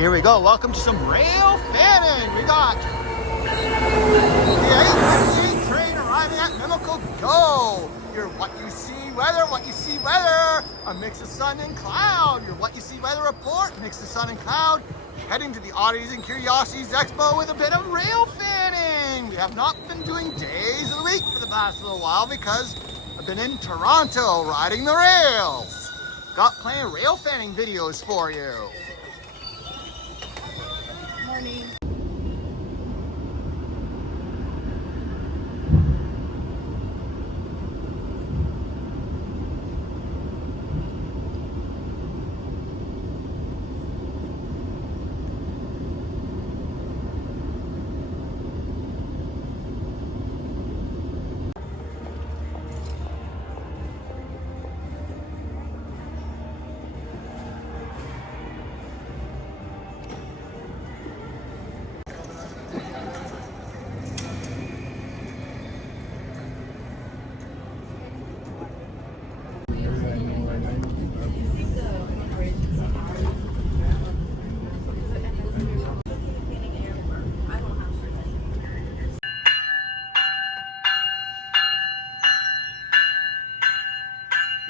Here we go. Welcome to some Railfanning. We got the 8:15 train arriving at Mimical Go. Your what you see weather, a mix of sun and cloud. Your what you see weather report, mix of sun and cloud. Heading to the Oddities and Curiosities Expo with a bit of Railfanning. We have not been doing days of the week for the past little while because I've been in Toronto riding the rails. Got plenty of Railfanning videos for you. Morning.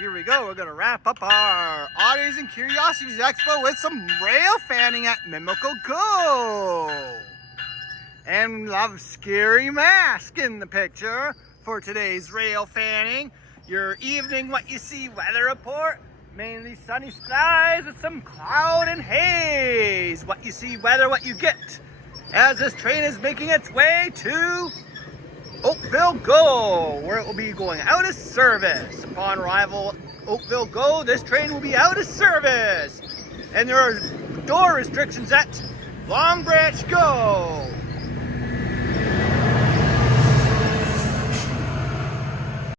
Here we go. We're going to wrap up our Oddities and Curiosities Expo with some Railfanning at Mimical Go. And we'll have a scary mask in the picture for today's Railfanning. Your evening what you see weather report. Mainly sunny skies with some cloud and haze. What you see weather, what you get. As this train is making its way to Oakville Go, where it will be going out of service. Upon arrival Oakville Go, this train will be out of service. And there are door restrictions at Long Branch Go.